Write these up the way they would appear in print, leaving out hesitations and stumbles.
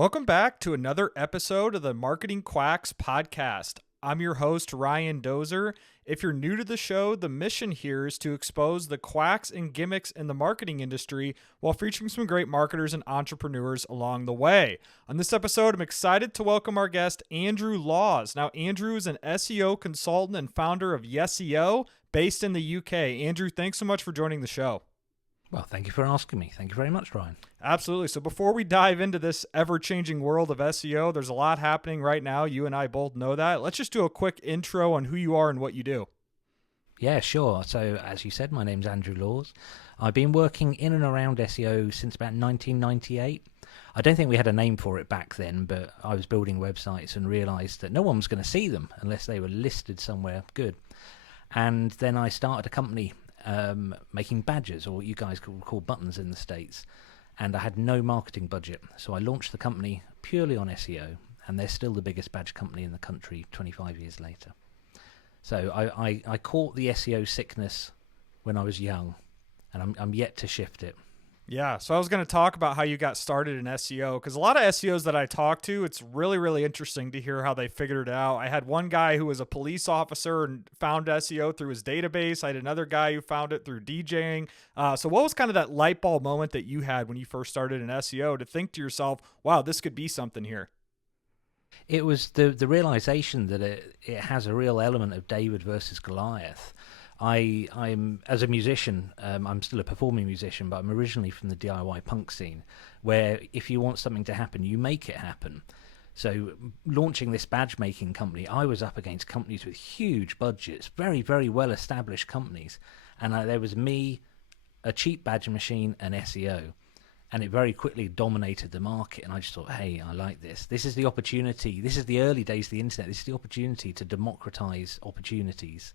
Welcome back to another episode of the Marketing Quacks podcast. I'm your host, Ryan Dozer. If you're new to the show, the mission here is to expose the quacks and gimmicks in the marketing industry while featuring some great marketers and entrepreneurs along the way. On this episode, I'm excited to welcome our guest, Andrew Laws. Now, Andrew is an SEO consultant and founder of Yeseo, based in the UK. Andrew, thanks so much for joining the show. Well, thank you for asking me. Thank you very much, Ryan. Absolutely. So before we dive into this ever-changing world of SEO, there's a lot happening right now. You and I both know that. Let's just do a quick intro on who you are and what you do. Yeah, sure. So as you said, my name's Andrew Laws. I've been working in and around SEO since about 1998. I don't think we had a name for it back then, but I was building websites and realized that no one was going to see them unless they were listed somewhere good. And then I started a company making badges, or what you guys call buttons in the States. And I had no marketing budget. So I launched the company purely on SEO, and they're still the biggest badge company in the country 25 years later. So I caught the SEO sickness when I was young, and I'm yet to shift it. Yeah, so I was going to talk about how you got started in SEO, because a lot of SEOs that I talk to, it's really, really interesting to hear how they figured it out. I had one guy who was a police officer and found SEO through his database. I had another guy who found it through DJing. So what was kind of that light bulb moment that you had when you first started in SEO to think to yourself, wow, this could be something here? It was the realization that it has a real element of David versus Goliath. I'm as a musician, I'm still a performing musician, but I'm originally from the DIY punk scene, where if you want something to happen, you make it happen. So launching this badge making company, I was up against companies with huge budgets, very, very well established companies. And there was me, a cheap badge machine, and SEO. And it very quickly dominated the market. And I just thought, hey, I like this. This is the opportunity. This is the early days of the internet. This is the opportunity to democratize opportunities.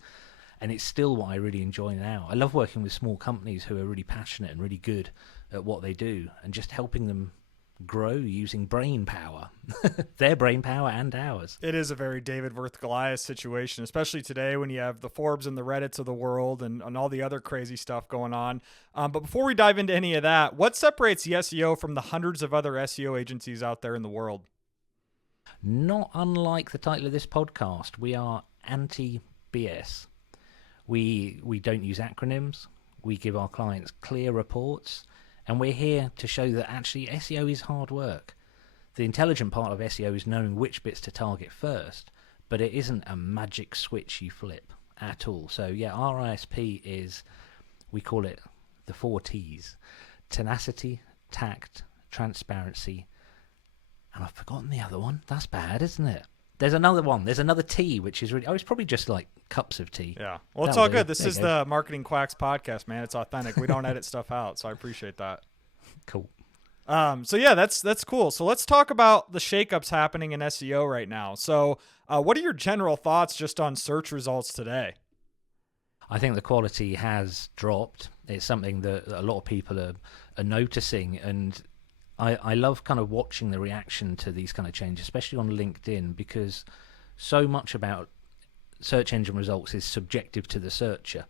And it's still what I really enjoy now. I love working with small companies who are really passionate and really good at what they do, and just helping them grow using brain power, their brain power and ours. It is a very David versus Goliath situation, especially today when you have the Forbes and the Reddits of the world and all the other crazy stuff going on. But before we dive into any of that, what separates Yeseo from the hundreds of other SEO agencies out there in the world? Not unlike the title of this podcast, we are anti-BS. We don't use acronyms. We give our clients clear reports, and we're here to show that actually SEO is hard work. The intelligent part of SEO is knowing which bits to target first, but it isn't a magic switch you flip at all. So yeah, our ISP is, we call it the 4 T's: tenacity, tact, transparency, and I've forgotten the other one. That's bad, isn't it? There's another one. There's another T, which is really... it's probably just like cups of tea. Yeah. Well, it's all good. This is the Marketing Quacks podcast, man. It's authentic. We don't edit stuff out, so I appreciate that. Cool. So yeah, that's cool. So let's talk about the shakeups happening in SEO right now. So what are your general thoughts just on search results today? I think the quality has dropped. It's something that a lot of people are noticing, and I love kind of watching the reaction to these kind of changes, especially on LinkedIn, because so much about search engine results is subjective to the searcher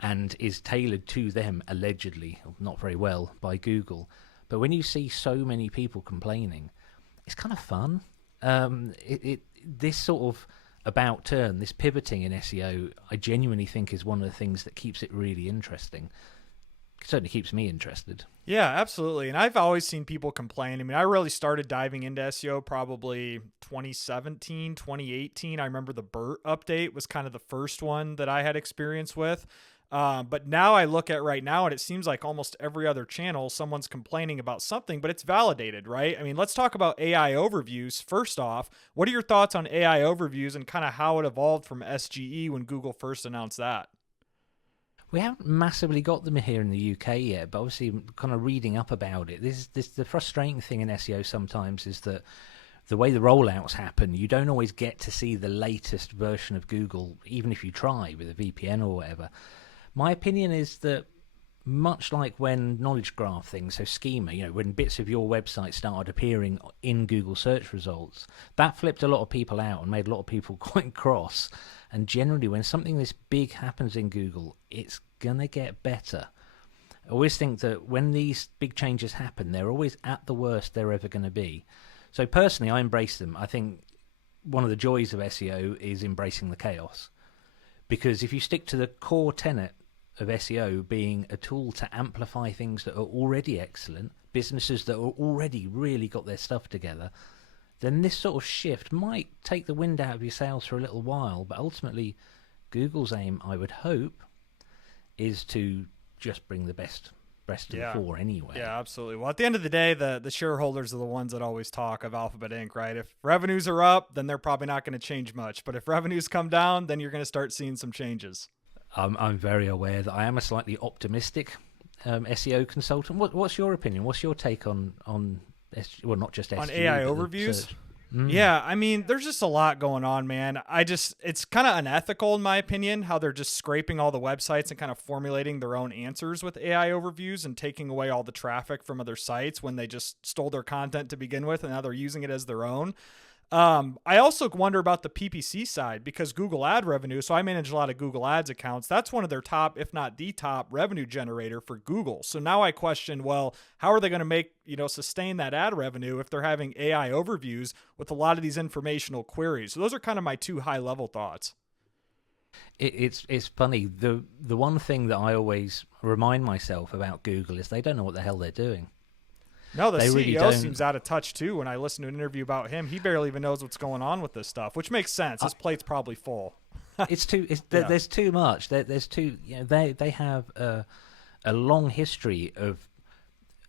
and is tailored to them, allegedly, not very well, by Google. But when you see so many people complaining, it's kind of fun. This sort of about turn, this pivoting in SEO, I genuinely think is one of the things that keeps it really interesting. It certainly keeps me interested. Yeah, absolutely. And I've always seen people complain. I mean, I really started diving into SEO probably 2017, 2018. I remember the BERT update was kind of the first one that I had experience with. But now I look at right now and it seems like almost every other channel, someone's complaining about something, but it's validated, right? I mean, let's talk about AI overviews. First off, what are your thoughts on AI overviews and kind of how it evolved from SGE when Google first announced that? We haven't massively got them here in the UK yet, but obviously kind of reading up about it. The frustrating thing in SEO sometimes is that the way the rollouts happen, you don't always get to see the latest version of Google, even if you try with a VPN or whatever. My opinion is that much like when knowledge graph things, so schema, when bits of your website started appearing in Google search results, that flipped a lot of people out and made a lot of people quite cross. And generally, when something this big happens in Google, it's going to get better. I always think that when these big changes happen, they're always at the worst they're ever going to be. So personally, I embrace them. I think one of the joys of SEO is embracing the chaos. Because if you stick to the core tenet of SEO being a tool to amplify things that are already excellent, businesses that are already really got their stuff together, then this sort of shift might take the wind out of your sails for a little while. But ultimately, Google's aim, I would hope, is to just bring the best to the fore anyway. Yeah, absolutely. Well, at the end of the day, the shareholders are the ones that always talk of Alphabet Inc., right? If revenues are up, then they're probably not going to change much. But if revenues come down, then you're going to start seeing some changes. I'm very aware that I am a slightly optimistic SEO consultant. What's your opinion? What's your take on well, not just SEO, on AI overviews? Search? Yeah, I mean, there's just a lot going on, man. It's kind of unethical in my opinion, how they're just scraping all the websites and kind of formulating their own answers with AI overviews and taking away all the traffic from other sites when they just stole their content to begin with and now they're using it as their own. I also wonder about the PPC side because Google ad revenue. So I manage a lot of Google ads accounts. That's one of their top, if not the top revenue generator for Google. So now I question, well, how are they going to sustain that ad revenue if they're having AI overviews with a lot of these informational queries? So those are kind of my two high level thoughts. It's funny. The one thing that I always remind myself about Google is they don't know what the hell they're doing. No, the CEO really seems out of touch, too. When I listen to an interview about him, he barely even knows what's going on with this stuff, which makes sense. His plate's probably full. There's too much. There's too. They have a long history of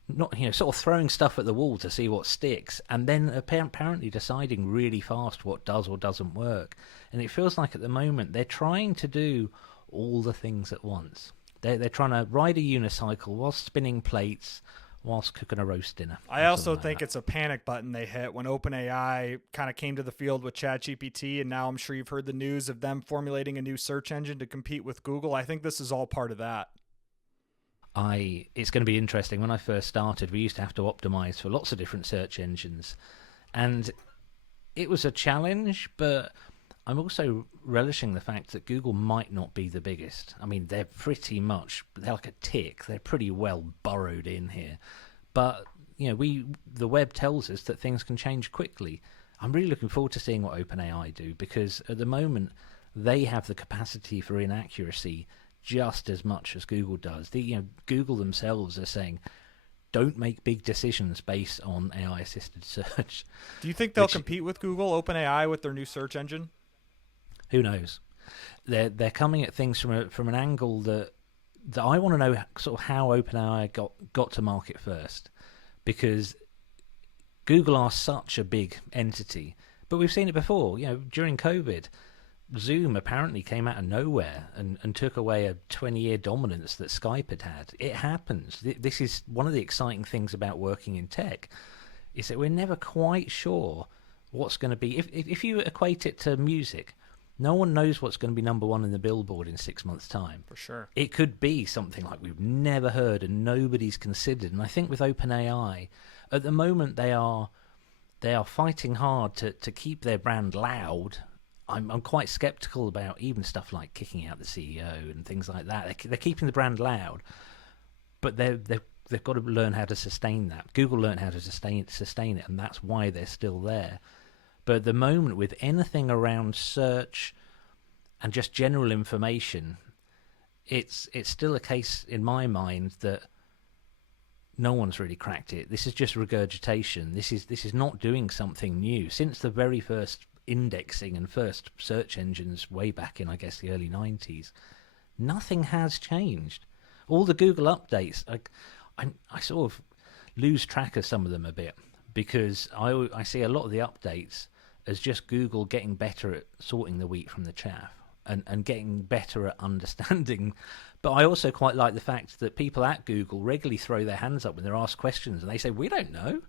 not sort of throwing stuff at the wall to see what sticks, and then apparently deciding really fast what does or doesn't work. And it feels like at the moment they're trying to do all the things at once. They're trying to ride a unicycle while spinning plates, whilst cooking a roast dinner. I also think it's a panic button they hit when OpenAI kind of came to the field with ChatGPT, and now I'm sure you've heard the news of them formulating a new search engine to compete with Google. I think this is all part of that. It's going to be interesting. When I first started, we used to have to optimize for lots of different search engines, and it was a challenge, but I'm also relishing the fact that Google might not be the biggest. I mean, they're like a tick. They're pretty well burrowed in here. But, the web tells us that things can change quickly. I'm really looking forward to seeing what OpenAI do, because at the moment, they have the capacity for inaccuracy just as much as Google does. Google themselves are saying, don't make big decisions based on AI-assisted search. Do you think they'll compete with Google, OpenAI, with their new search engine? Who knows? They're coming at things from an angle that I want to know sort of how OpenAI got to market first, because Google are such a big entity, but we've seen it before. During COVID, Zoom apparently came out of nowhere and took away a 20-year dominance that Skype had. It happens. This is one of the exciting things about working in tech, is that we're never quite sure what's going to be. If you equate it to music, no one knows what's going to be number one in the Billboard in 6 months' time. For sure. It could be something like we've never heard and nobody's considered. And I think with OpenAI, at the moment they are fighting hard to keep their brand loud. I'm quite skeptical about even stuff like kicking out the CEO and things like that. They're keeping the brand loud, but they've got to learn how to sustain that. Google learned how to sustain it, and that's why they're still there. But at the moment, with anything around search and just general information, it's still a case in my mind that no one's really cracked it. This is just regurgitation. This is not doing something new. Since the very first indexing and first search engines way back in, I guess, the early 90s, nothing has changed. All the Google updates, I sort of lose track of some of them a bit, because I see a lot of the updates as just Google getting better at sorting the wheat from the chaff and getting better at understanding. But I also quite like the fact that people at Google regularly throw their hands up when they're asked questions and they say, we don't know.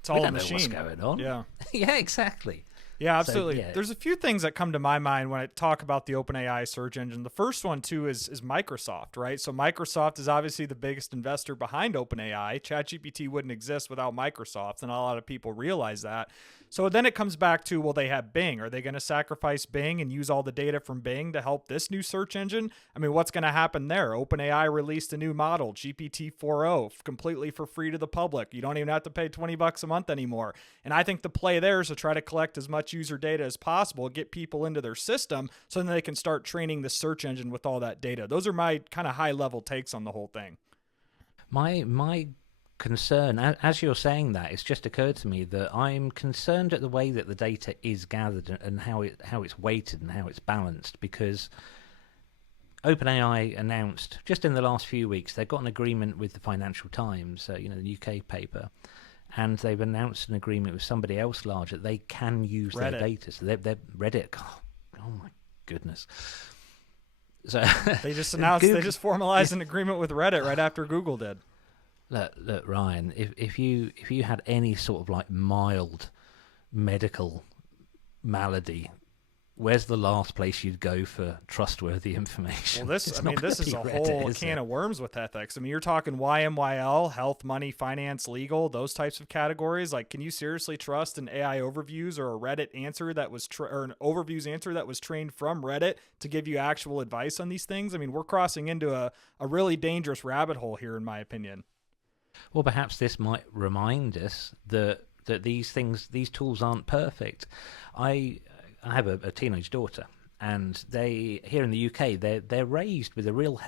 It's all we a don't machine. know what's going on. Yeah. Yeah, exactly. Yeah, So, absolutely. yeah, There's a few things that come to my mind when I talk about the OpenAI search engine. The first one too is Microsoft, right? So Microsoft is obviously the biggest investor behind OpenAI. ChatGPT wouldn't exist without Microsoft, and a lot of people realize that. So then it comes back to, well, they have Bing. Are they going to sacrifice Bing and use all the data from Bing to help this new search engine? I mean, what's going to happen there? OpenAI released a new model, GPT 4.0, completely for free to the public. You don't even have to pay $20 a month anymore. And I think the play there is to try to collect as much user data as possible, get people into their system so then they can start training the search engine with all that data. Those are my kind of high level takes on the whole thing. my concern, as you're saying that, it's just occurred to me that I'm concerned at the way that the data is gathered and how it's weighted and how it's balanced, because OpenAI announced just in the last few weeks they've got an agreement with the Financial Times, the UK paper, and they've announced an agreement with somebody else large that they can use Reddit. their data. So they're Reddit. Oh my goodness. So They just announced, they just formalized an agreement with Reddit right after Google did. Look, Ryan, if you had any sort of like mild medical malady, where's the last place you'd go for trustworthy information? Well, this is a Reddit, whole can of worms with ethics. I mean, you're talking YMYL, health, money, finance, legal, those types of categories. Like, can you seriously trust an AI overviews or a Reddit answer that was or an overviews answer that was trained from Reddit to give you actual advice on these things? I mean, we're crossing into a really dangerous rabbit hole here, in my opinion. Well, perhaps this might remind us that these tools aren't perfect. I have a teenage daughter, and they here in the UK they're raised with a real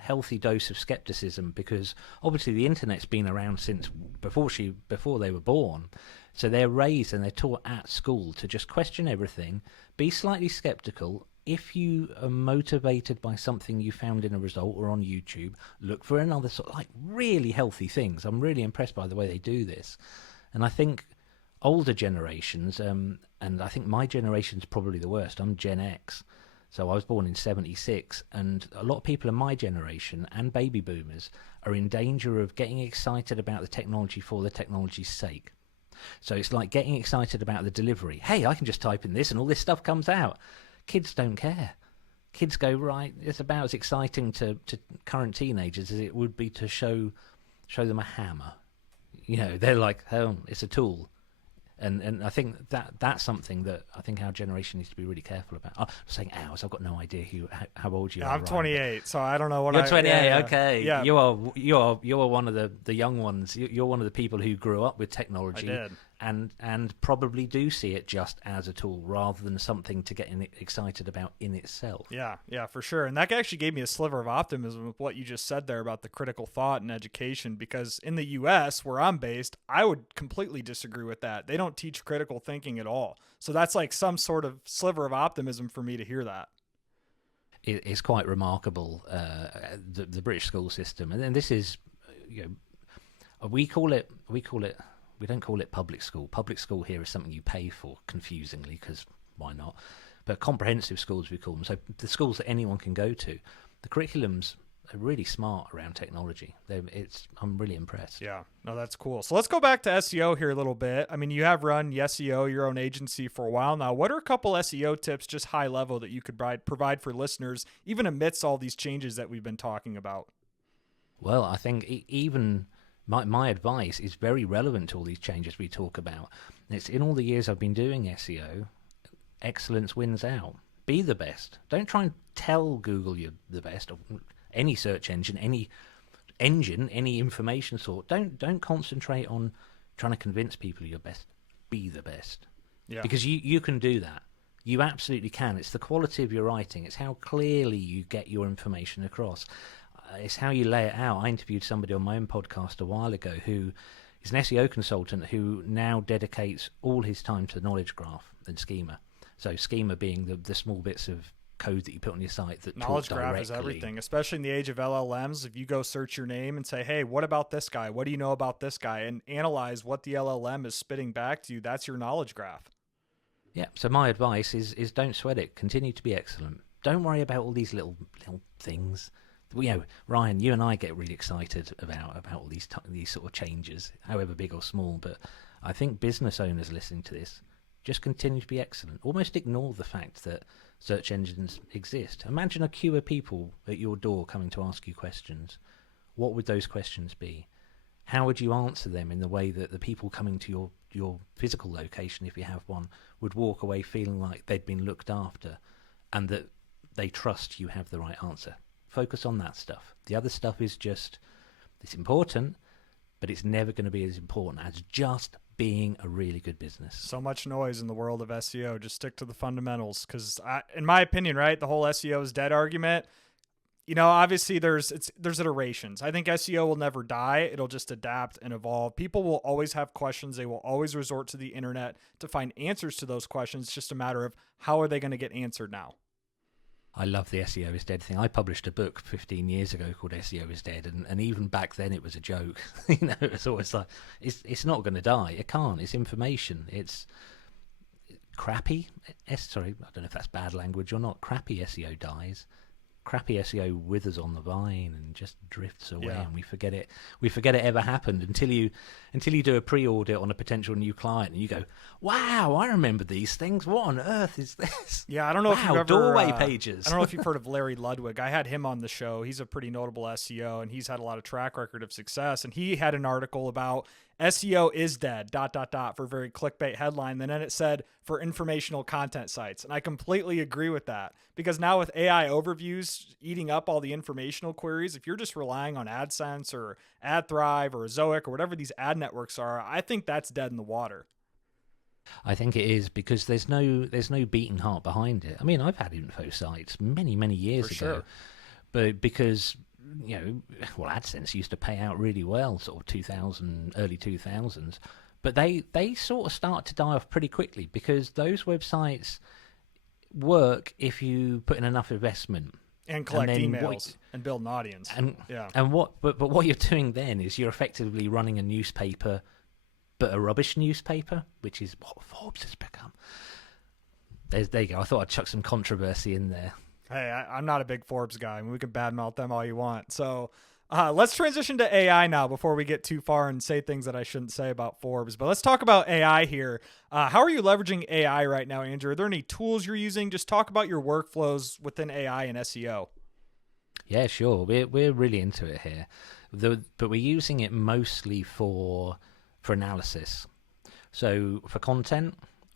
healthy dose of skepticism, because obviously the internet's been around since before they were born. So they're raised and they're taught at school to just question everything, be slightly skeptical. If you are motivated by something you found in a result or on YouTube, look for another sort of like really healthy things. I'm really impressed by the way they do this. And I think older generations, and I think my generation's probably the worst. I'm Gen X. So I was born in 76, and a lot of people in my generation and baby boomers are in danger of getting excited about the technology for the technology's sake. So it's like getting excited about the delivery. Hey, I can just type in this and all this stuff comes out. Kids don't care. Kids go, right, it's about as exciting to current teenagers as it would be to show them a hammer. They're like, oh, it's a tool. And I think that's something that I think our generation needs to be really careful about. I'm saying ours. I've got no idea how old you are. I'm 28, so I don't know what. You're 28. Yeah, okay. Yeah. You are one of the young ones. You're one of the people who grew up with technology. I did. And probably do see it just as a tool rather than something to get excited about in itself. Yeah, for sure. And that actually gave me a sliver of optimism with what you just said there about the critical thought in education, because in the U.S., where I'm based, I would completely disagree with that. They don't teach critical thinking at all. So that's like some sort of sliver of optimism for me to hear that. It's quite remarkable, the British school system. And then this is, we don't call it public school. Public school here is something you pay for, confusingly, because why not? But comprehensive schools, we call them. So the schools that anyone can go to. The curriculums are really smart around technology. I'm really impressed. Yeah, no, that's cool. So let's go back to SEO here a little bit. I mean, you have run Yeseo, your own agency, for a while now. What are a couple SEO tips, just high level, that you could provide for listeners, even amidst all these changes that we've been talking about? Well, I think even... My advice is very relevant to all these changes we talk about. It's in all the years I've been doing SEO, excellence wins out. Be the best. Don't try and tell Google you're the best, or any search engine, any information sort. Don't concentrate on trying to convince people you're best. Be the best. Yeah. Because you can do that. You absolutely can. It's the quality of your writing. It's how clearly you get your information across. It's how you lay it out. I interviewed somebody on my own podcast a while ago who is an SEO consultant who now dedicates all his time to knowledge graph and schema. So schema being the small bits of code that you put on your site that knowledge talk graph directly. is everything, especially in the age of LLMs. If you go search your name and say, hey, what about this guy? What do you know about this guy? And analyze what the LLM is spitting back to you. That's your knowledge graph. Yeah. So my advice is don't sweat it. Continue to be excellent. Don't worry about all these little things. Ryan, you and I get really excited about all these sort of changes, however big or small. But I think business owners listening to this, just continue to be excellent. Almost ignore the fact that search engines exist. Imagine a queue of people at your door coming to ask you questions. What would those questions be? How would you answer them in the way that the people coming to your physical location, if you have one, would walk away feeling like they'd been looked after and that they trust you have the right answer? Focus on that stuff. The other stuff is just, it's important, but it's never going to be as important as just being a really good business. So much noise in the world of SEO. Just stick to the fundamentals, because in my opinion, right, the whole SEO is dead argument, obviously there's iterations. I think SEO will never die. It'll just adapt and evolve. People will always have questions. They will always resort to the internet to find answers to those questions. It's just a matter of how are they going to get answered now. I love the SEO is dead thing. I published a book 15 years ago called SEO is dead, and even back then it was a joke. It's always like, it's not going to die. It can't. It's information. It's crappy. Sorry, I don't know if that's bad language or not. Crappy SEO dies. Crappy SEO withers on the vine and just drifts away, and we forget it. We forget it ever happened until you do a pre-audit on a potential new client, and you go, "Wow, I remember these things. What on earth is this?" Yeah, I don't know if you've ever doorway pages. I don't know if you've heard of Larry Ludwig. I had him on the show. He's a pretty notable SEO, and he's had a lot of track record of success. And he had an article about SEO is dead, ... for a very clickbait headline. And then it said for informational content sites. And I completely agree with that, because now with AI overviews eating up all the informational queries, if you're just relying on AdSense or AdThrive or Zoic or whatever these ad networks are, I think that's dead in the water. I think it is, because there's no beating heart behind it. I mean, I've had info sites many years ago, sure. but because AdSense used to pay out really well, sort of early 2000s, but they sort of start to die off pretty quickly, because those websites work if you put in enough investment and collect emails and build an audience. But what you're doing then is you're effectively running a newspaper, but a rubbish newspaper, which is what Forbes has become. There you go. I thought I'd chuck some controversy in there. Hey, I'm not a big Forbes guy. I mean, we can badmouth them all you want. So let's transition to AI now before we get too far and say things that I shouldn't say about Forbes. But let's talk about AI here. How are you leveraging AI right now, Andrew? Are there any tools you're using? Just talk about your workflows within AI and SEO. Yeah, sure. We're really into it here, but we're using it mostly for analysis. So for content,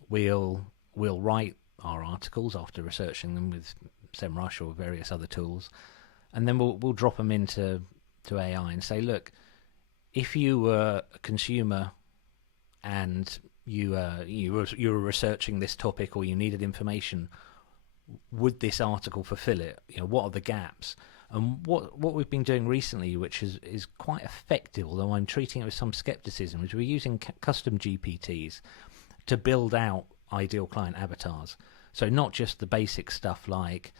we'll write our articles after researching them with SEMrush or various other tools, and then we'll drop them into AI and say, look, if you were a consumer and you were researching this topic, or you needed information, would this article fulfill it? What are the gaps? And what we've been doing recently, which is quite effective, although I'm treating it with some skepticism, is we're using custom GPTs to build out ideal client avatars. So not just the basic stuff like,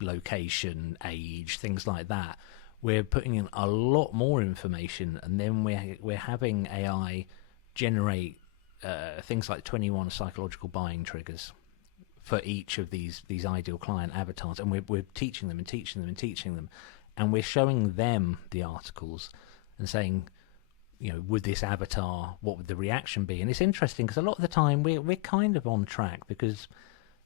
location, age, things like that. We're putting in a lot more information, and then we're having AI generate things like 21 psychological buying triggers for each of these ideal client avatars, and we're teaching them, and we're showing them the articles and saying, would this avatar, what would the reaction be? And it's interesting, because a lot of the time we're kind of on track, because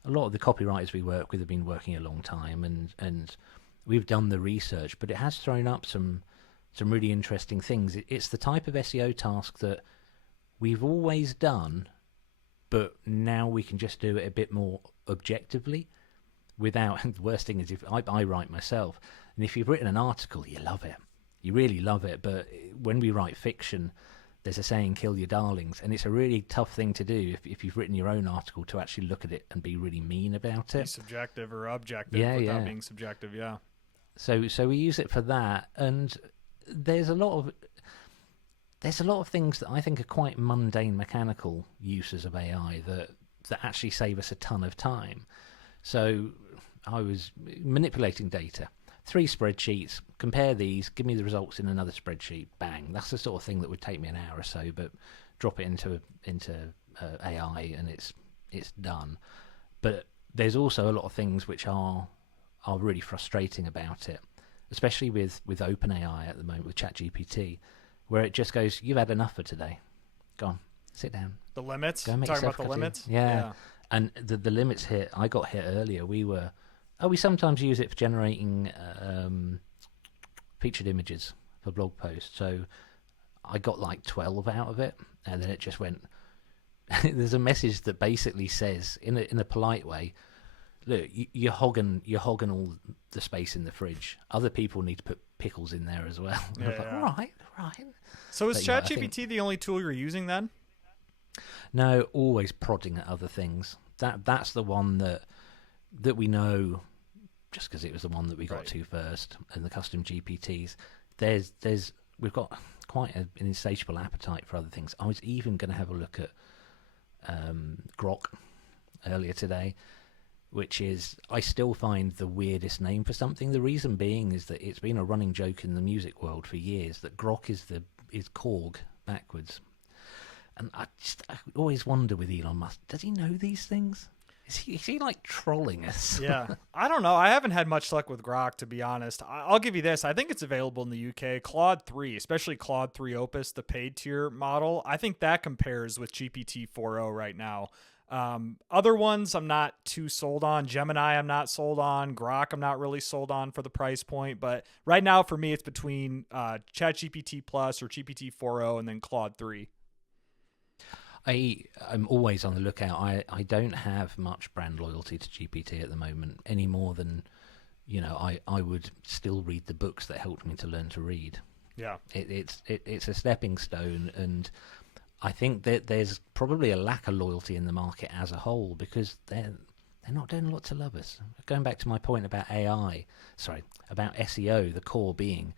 a lot of the copywriters we work with have been working a long time, and we've done the research, but it has thrown up some really interesting things. It's the type of SEO task that we've always done, but now we can just do it a bit more objectively without, the worst thing is if I write myself, and if you've written an article, you love it. You really love it, but when we write fiction, there's a saying, kill your darlings, and it's a really tough thing to do if you've written your own article, to actually look at it and be really mean about it. Be subjective or objective without being subjective, yeah. So we use it for that, and there's a lot of things that I think are quite mundane mechanical uses of AI that actually save us a ton of time. So I was manipulating data. 3 spreadsheets, compare these, give me the results in another spreadsheet, bang. That's the sort of thing that would take me an hour or so, but drop it into AI and it's done. But there's also a lot of things which are really frustrating about it, especially with OpenAI at the moment, with ChatGPT, where it just goes, you've had enough for today. Go on. Sit down. The limits? Go make Talking yourself about the a cup of limits? tea. Yeah. And the limits hit. I got hit earlier. We sometimes use it for generating featured images for blog posts. So I got like 12 out of it, and then it just went. There's a message that basically says, in a polite way, look, you're hogging all the space in the fridge. Other people need to put pickles in there as well. Yeah, I was like, right. So is But, yeah, I ChatGPT think- the only tool you're using then? No, always prodding at other things. That's the one that we know, just because it was the one that we got to first, and the custom GPTs. We've got quite an insatiable appetite for other things. I was even going to have a look at Grok earlier today, which is, I still find the weirdest name for something. The reason being is that it's been a running joke in the music world for years that Grok is Korg backwards. And I always wonder with Elon Musk, does he know these things? Is he like trolling us? Yeah. I don't know. I haven't had much luck with Grok, to be honest. I'll give you this. I think it's available in the UK. Claude 3, especially Claude 3 Opus, the paid tier model, I think that compares with GPT 4.0 right now. Other ones I'm not too sold on. Gemini I'm not sold on. Grok I'm not really sold on for the price point. But right now for me it's between ChatGPT Plus or GPT 4.0 and then Claude 3. I'm always on the lookout. I don't have much brand loyalty to GPT at the moment, any more than, I would still read the books that helped me to learn to read. Yeah. It's a stepping stone, and I think that there's probably a lack of loyalty in the market as a whole because they're not doing a lot to love us. Going back to my point about about SEO, the core being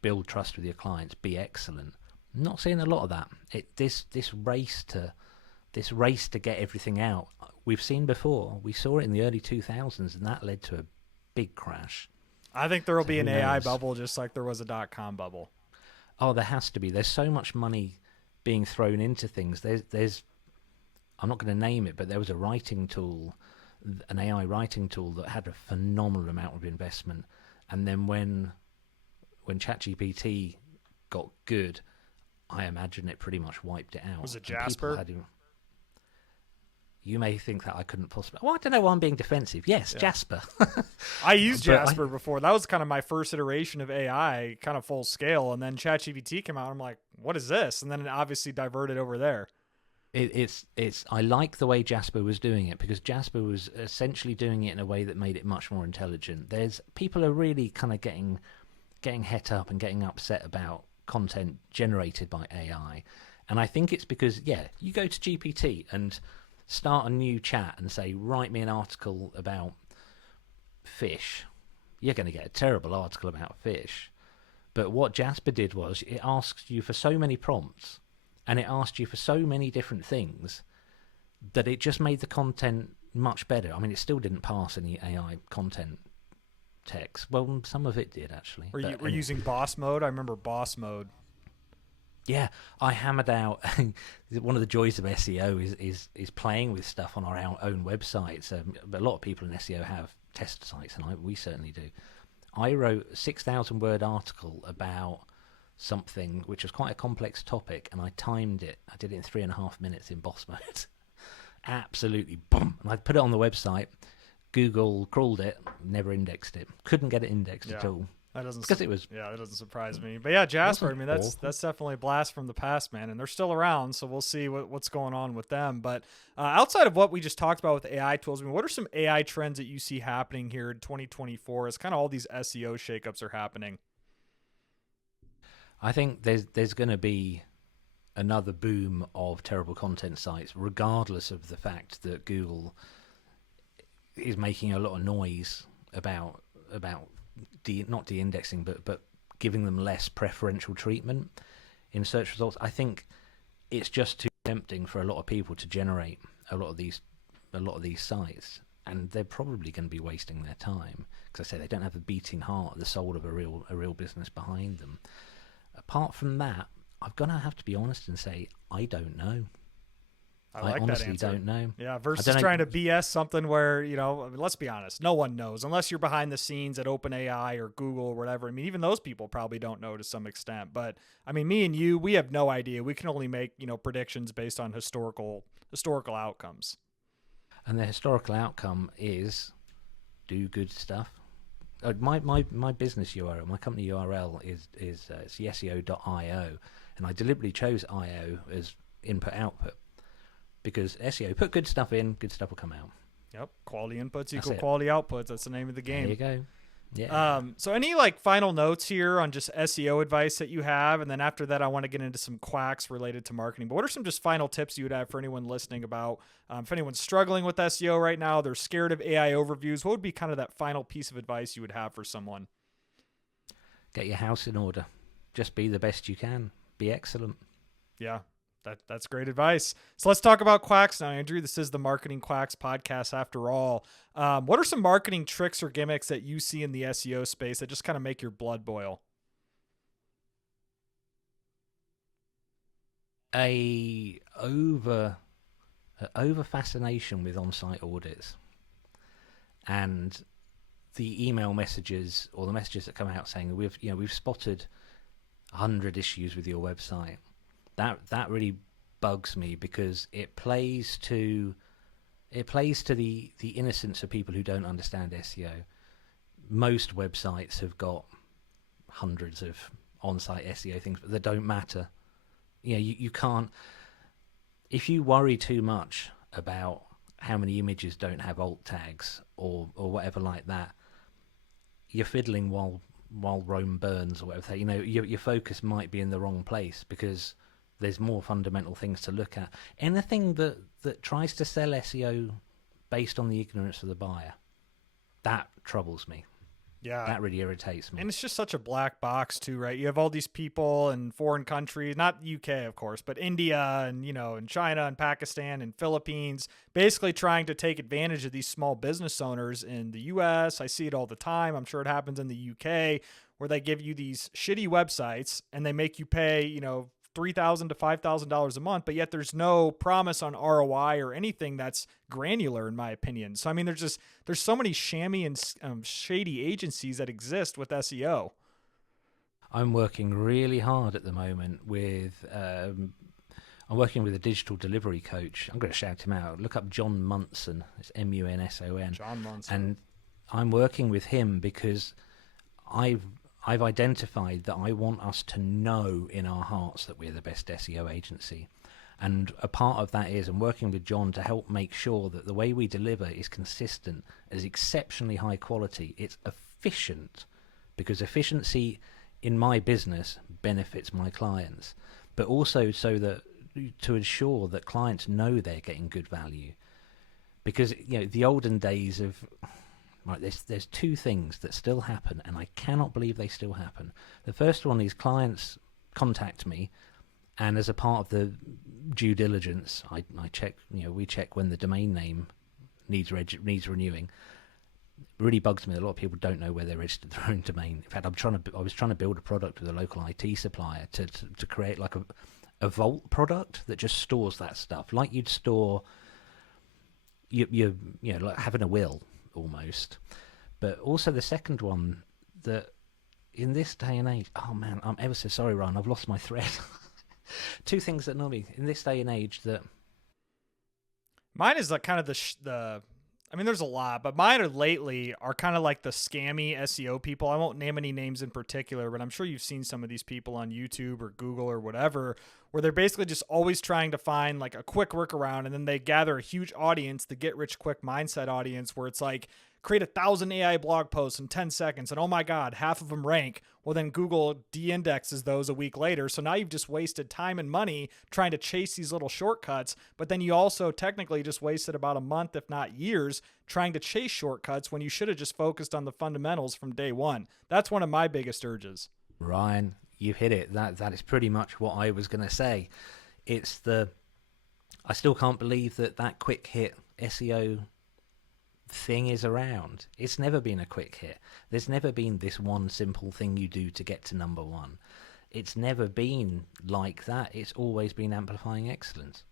build trust with your clients, be excellent. I'm not seeing a lot of that. This race to get everything out, we've seen before. We saw it in the early 2000s, and that led to a big crash. I think there will be an who AI knows? bubble just like there was a .com bubble. Oh, there has to be. There's so much money being thrown into things. There's I'm not going to name it, but there was a writing tool, an AI writing tool that had a phenomenal amount of investment, and then when ChatGPT got good, I imagine it pretty much wiped it out. Was it And Jasper? You may think that I couldn't possibly. Well, I don't know why I'm being defensive. Yes, Yeah. Jasper. I used But Jasper before. That was kind of my first iteration of AI, kind of full scale. And then ChatGPT came out. I'm like, what is this? And then it obviously diverted over there. It's. I like the way Jasper was doing it because Jasper was essentially doing it in a way that made it much more intelligent. People are really kind of getting het up and getting upset about content generated by AI, and I think it's because you go to GPT and start a new chat and say write me an article about fish, you're going to get a terrible article about fish. But what Jasper did was it asked you for so many prompts and it asked you for so many different things that it just made the content much better. I mean, it still didn't pass any AI content text. Well, some of it did actually. We're using boss mode. I remember boss mode. Yeah, I hammered out. One of the joys of SEO is playing with stuff on our own websites. But a lot of people in SEO have test sites, and we certainly do. I wrote a 6,000 word article about something which was quite a complex topic, and I timed it. I did it in 3.5 minutes in boss mode. Absolutely, boom! And I put it on the website. Google crawled it, never indexed it. Couldn't get it indexed at all. That doesn't because it was. Yeah, that doesn't surprise me. But yeah, Jasper. I mean, that's awful. that's definitely a blast from the past, man. And they're still around, so we'll see what's going on with them. But outside of what we just talked about with AI tools, I mean, what are some AI trends that you see happening here in 2024 as kind of all these SEO shakeups are happening? I think there's going to be another boom of terrible content sites, regardless of the fact that Google is making a lot of noise about not de-indexing, but giving them less preferential treatment in search results. I think it's just too tempting for a lot of people to generate a lot of these sites, and they're probably going to be wasting their time because I say they don't have the beating heart, the soul of a real business behind them. Apart from that, I'm gonna have to be honest and say I don't know. I I like that honestly answer. don't know. Yeah, I versus don't know. trying to BS something where, I mean, let's be honest, no one knows unless you're behind the scenes at OpenAI or Google or whatever. I mean, even those people probably don't know to some extent. But I mean, me and you, we have no idea. We can only make, predictions based on historical outcomes. And the historical outcome is do good stuff. My business URL, my company URL is it's yeseo.io, and I deliberately chose IO as input output because SEO, put good stuff in, good stuff will come out. Yep, quality inputs That's equal it. quality outputs. That's the name of the game. There you go. Yeah. So any final notes here on just SEO advice that you have? And then after that, I want to get into some quacks related to marketing. But what are some just final tips you would have for anyone listening about if anyone's struggling with SEO right now, they're scared of AI overviews, what would be kind of that final piece of advice you would have for someone? Get your house in order. Just be the best you can. Be excellent. Yeah. That's great advice. So let's talk about Quacks now, Andrew. This is the Marketing Quacks podcast after all. What are some marketing tricks or gimmicks that you see in the SEO space that just kind of make your blood boil? A over fascination with on-site audits and the email messages or the messages that come out saying we've spotted 100 issues with your website. That really bugs me because it plays to the innocence of people who don't understand SEO. Most websites have got hundreds of on-site SEO things, but they don't matter. You can't. If you worry too much about how many images don't have alt tags or whatever like that, you're fiddling while Rome burns or whatever. Your focus might be in the wrong place because there's more fundamental things to look at. Anything that tries to sell SEO based on the ignorance of the buyer, that troubles me. Yeah. That really irritates me. And it's just such a black box too, right? You have all these people in foreign countries, not UK, of course, but India and, and China and Pakistan and Philippines, basically trying to take advantage of these small business owners in the US. I see it all the time. I'm sure it happens in the UK where they give you these shitty websites and they make you pay, $3,000 to $5,000 a month, but yet there's no promise on ROI or anything that's granular, in my opinion. So I mean, there's so many shammy and shady agencies that exist with SEO. I'm working really hard at the moment with. I'm working with a digital delivery coach. I'm going to shout him out. Look up John Munson. It's Munson. John Munson. And I'm working with him because I've identified that I want us to know in our hearts that we're the best SEO agency. And a part of that is I'm working with John to help make sure that the way we deliver is consistent, is exceptionally high quality, it's efficient, because efficiency in my business benefits my clients, but also so that to ensure that clients know they're getting good value. Because, the olden days of... Right, there's two things that still happen, and I cannot believe they still happen. The first one is clients contact me, and as a part of the due diligence, I check. We check when the domain name needs renewing. It really bugs me that a lot of people don't know where they registered their own domain. In fact, I was trying to build a product with a local IT supplier to create like a vault product that just stores that stuff, like you'd store like having a will. Almost. But also the second one, that in this day and age, oh man, I'm ever so sorry, Ryan, I've lost my thread. Two things that annoy me in this day and age that... Mine is like kind of I mean, there's a lot, but mine lately are kind of like the scammy SEO people. I won't name any names in particular, but I'm sure you've seen some of these people on YouTube or Google or whatever, where they're basically just always trying to find like a quick workaround, and then they gather a huge audience, the get rich quick mindset audience, where it's like, create 1,000 AI blog posts in 10 seconds, and oh my God, half of them rank. Well, then Google de-indexes those a week later. So now you've just wasted time and money trying to chase these little shortcuts, but then you also technically just wasted about a month, if not years, trying to chase shortcuts when you should have just focused on the fundamentals from day one. That's one of my biggest urges. Ryan, you hit it. That is pretty much what I was going to say. I still can't believe that quick hit SEO thing is around. It's never been a quick hit. There's never been this one simple thing you do to get to number one. It's never been like that. It's always been amplifying excellence.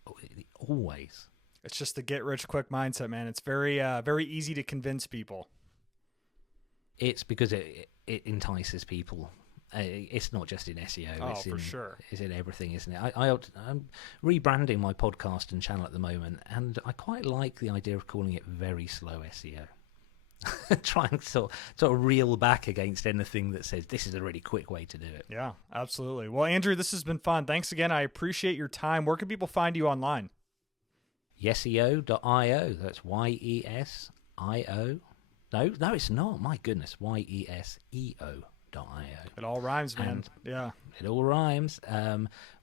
always. It's just the get rich quick mindset, man. It's very very easy to convince people. It's because it entices people. It's not just in SEO. Oh, It's for sure. It's in everything, isn't it? I'm rebranding my podcast and channel at the moment, and I quite like the idea of calling it very slow SEO. Trying to sort of reel back against anything that says this is a really quick way to do it. Yeah, absolutely. Well, Andrew, this has been fun. Thanks again. I appreciate your time. Where can people find you online? Yeseo.io. That's YESIO. No, it's not. My goodness. YESEO.io. It all rhymes, man. And yeah. It all rhymes.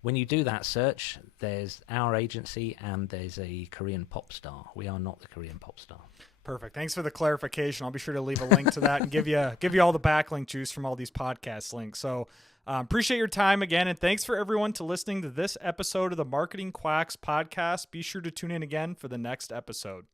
When you do that search, there's our agency and there's a Korean pop star. We are not the Korean pop star. Perfect. Thanks for the clarification. I'll be sure to leave a link to that and give you all the backlink juice from all these podcast links. So appreciate your time again. And thanks for everyone to listening to this episode of the Marketing Quacks podcast. Be sure to tune in again for the next episode.